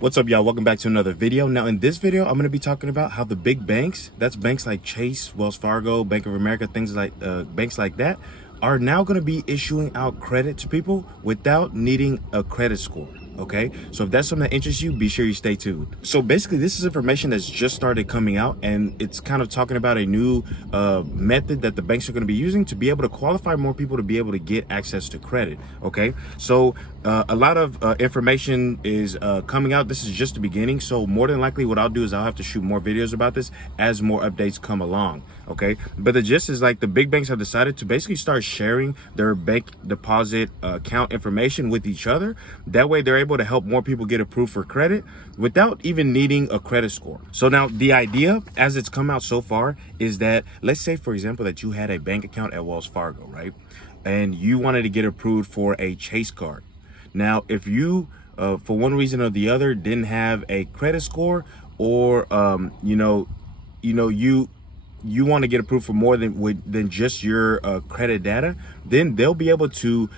What's up, y'all? Welcome back to another video. Now, in this video, I'm going to be talking about how the big banks, that's banks like Chase, Wells Fargo, Bank of America, things like banks like that, are now going to be issuing out credit to people without needing a credit score. Okay, so if that's something that interests you, be sure you stay tuned. So basically, this is information that's just started coming out, and it's kind of talking about a new method that the banks are going to be using to be able to qualify more people to be able to get access to credit. Okay, so a lot of information is coming out. This is just the beginning, so more than likely what I'll do is I'll have to shoot more videos about this as more updates come along. Okay, but the gist is like the big banks have decided to basically start sharing their bank deposit account information with each other. That way they're able to help more people get approved for credit without even needing a credit score. So now the idea as it's come out so far is that, let's say for example that you had a bank account at Wells Fargo, right? And you wanted to get approved for a Chase card. Now, if you, for one reason or the other, didn't have a credit score, or you want to get approved for more than just your credit data, then they'll be able to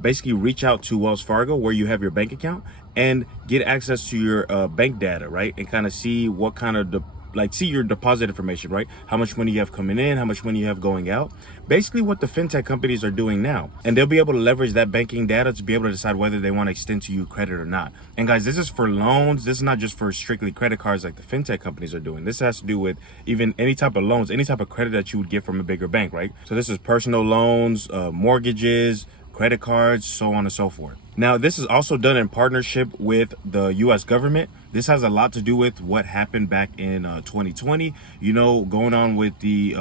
basically reach out to Wells Fargo, where you have your bank account, and get access to your bank data, right? And kind of see what kind of see your deposit information, right? How much money you have coming in, how much money you have going out. Basically what the fintech companies are doing now. And they'll be able to leverage that banking data to be able to decide whether they want to extend to you credit or not. And guys, this is for loans. This is not just for strictly credit cards like the fintech companies are doing. This has to do with even any type of loans, any type of credit that you would get from a bigger bank, right? So this is personal loans, mortgages, credit cards, so on and so forth. Now, this is also done in partnership with the U.S. government. This has a lot to do with what happened back in 2020, going on with the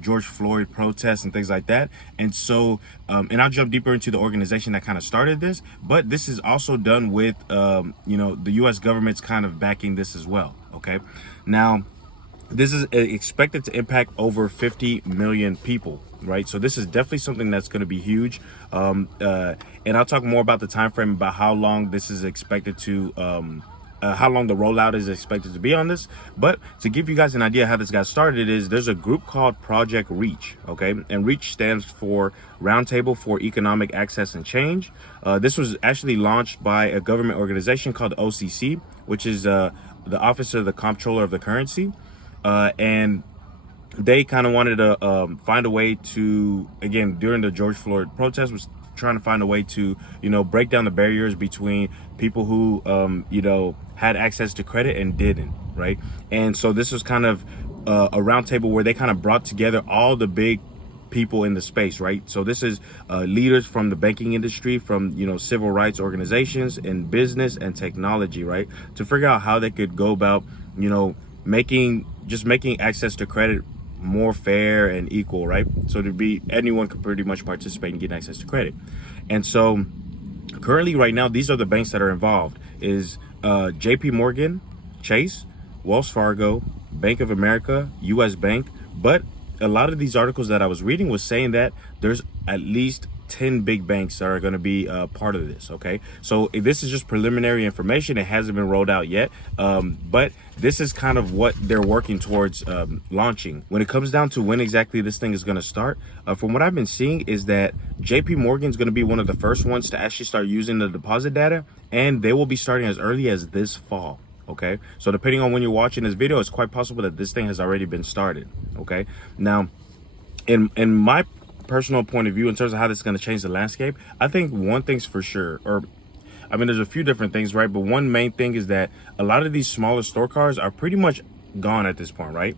George Floyd protests and things like that. And so, and I'll jump deeper into the organization that kind of started this, but this is also done with, the U.S. government's kind of backing this as well. Okay. Now, this is expected to impact over 50 million people, right? So this is definitely something that's going to be huge. And I'll talk more about the time frame, about how long this is expected to, how long the rollout is expected to be on this. But to give you guys an idea how this got started, is there's a group called Project REACH, okay? And REACH stands for Roundtable for Economic Access and Change. This was actually launched by a government organization called OCC, which is the Office of the Comptroller of the Currency. And they kind of wanted to find a way to, again, during the George Floyd protest, was trying to find a way to, break down the barriers between people who, had access to credit and didn't, right? And so this was kind of a roundtable where they kind of brought together all the big people in the space, right? So this is leaders from the banking industry, from civil rights organizations, and business and technology, right? To figure out how they could go about, making access to credit more fair and equal, right? So anyone could pretty much participate in getting access to credit. And so currently right now, these are the banks that are involved: is JP Morgan, Chase, Wells Fargo, Bank of America, US Bank. But a lot of these articles that I was reading was saying that there's at least 10 big banks that are going to be part of this. Okay, so this is just preliminary information. It hasn't been rolled out yet, but this is kind of what they're working towards launching. When it comes down to when exactly this thing is going to start, from what I've been seeing, is that JP Morgan is going to be one of the first ones to actually start using the deposit data, and they will be starting as early as this fall. Okay, so depending on when you're watching this video, it's quite possible that this thing has already been started. Okay, now in my personal point of view, in terms of how this is going to change the landscape, I think one thing's for sure, there's a few different things, right? But one main thing is that a lot of these smaller store cars are pretty much gone at this point, right?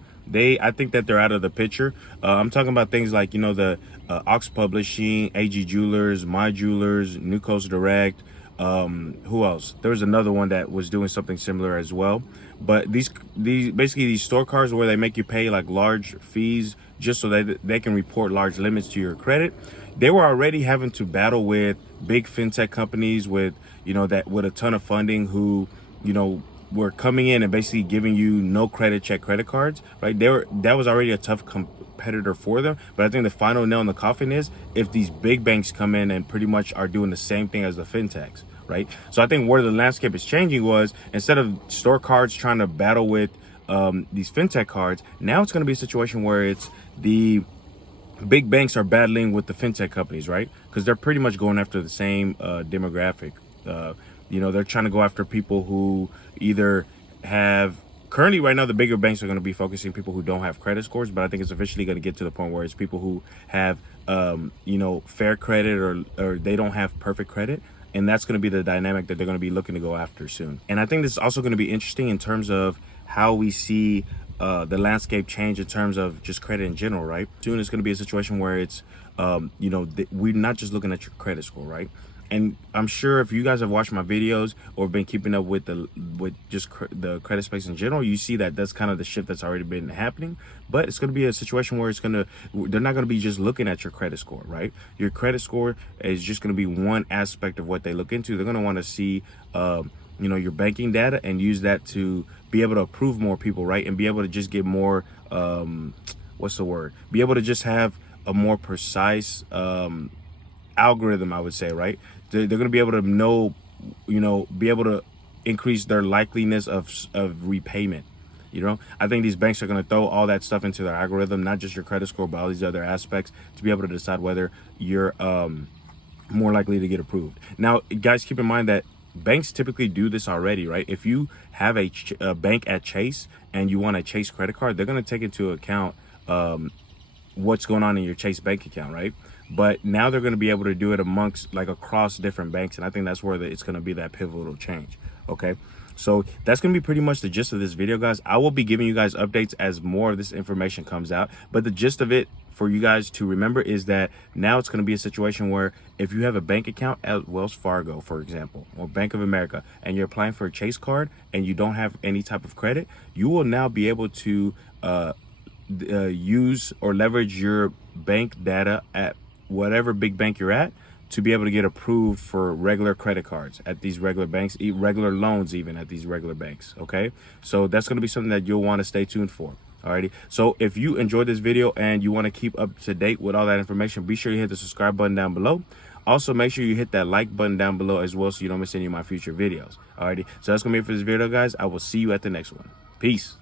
I think that they're out of the picture. I'm talking about things like, the Ox Publishing, AG Jewelers, My Jewelers, New Coast Direct. Who else? There was another one that was doing something similar as well. But these store cars where they make you pay like large fees just so that they can report large limits to your credit, they were already having to battle with big fintech companies with with a ton of funding, who were coming in and basically giving you no credit check credit cards, right? That was already a tough competitor for them. But I think the final nail in the coffin is if these big banks come in and pretty much are doing the same thing as the fintechs, right? So I think where the landscape is changing was, instead of store cards trying to battle with these fintech cards, now it's going to be a situation where it's the big banks are battling with the fintech companies, right? Because they're pretty much going after the same demographic. You know, they're trying to go after people who either have currently right now the bigger banks are going to be focusing people who don't have credit scores, but I think it's eventually going to get to the point where it's people who have you know, fair credit or they don't have perfect credit. And that's going to be the dynamic that they're going to be looking to go after soon. And I think this is also going to be interesting in terms of how we see the landscape change in terms of just credit in general, right? Soon it's going to be a situation where it's, you know, we're not just looking at your credit score, right? And I'm sure if you guys have watched my videos or been keeping up with the credit space in general, you see that that's kind of the shift that's already been happening. But it's going to be a situation where they're not going to be just looking at your credit score, right? Your credit score is just going to be one aspect of what they look into. They're going to want to see, you know, your banking data and use that to be able to approve more people, right? And be able to just get more, what's the word? Be able to just have a more precise algorithm, I would say, right? They're going to be able to know, you know, be able to increase their likeliness of repayment. You know, I think these banks are going to throw all that stuff into their algorithm, not just your credit score, but all these other aspects to be able to decide whether you're more likely to get approved. Now, guys, keep in mind that banks typically do this already, right? If you have a bank at Chase and you want a Chase credit card, they're going to take into account what's going on in your Chase bank account, right? But now they're going to be able to do it amongst, like, across different banks. And I think that's where it's going to be that pivotal change. Okay. So that's going to be pretty much the gist of this video, guys. I will be giving you guys updates as more of this information comes out. But the gist of it for you guys to remember is that now it's going to be a situation where if you have a bank account at Wells Fargo, for example, or Bank of America, and you're applying for a Chase card and you don't have any type of credit, you will now be able to use or leverage your bank data at whatever big bank you're at to be able to get approved for regular credit cards at these regular banks, regular loans even at these regular banks. Okay, so that's going to be something that you'll want to stay tuned for. Alrighty, so if you enjoyed this video and you want to keep up to date with all that information, be sure you hit the subscribe button down below. Also, make sure you hit that like button down below as well so you don't miss any of my future videos. Alrighty, so that's going to be it for this video, guys. I will see you at the next one. Peace.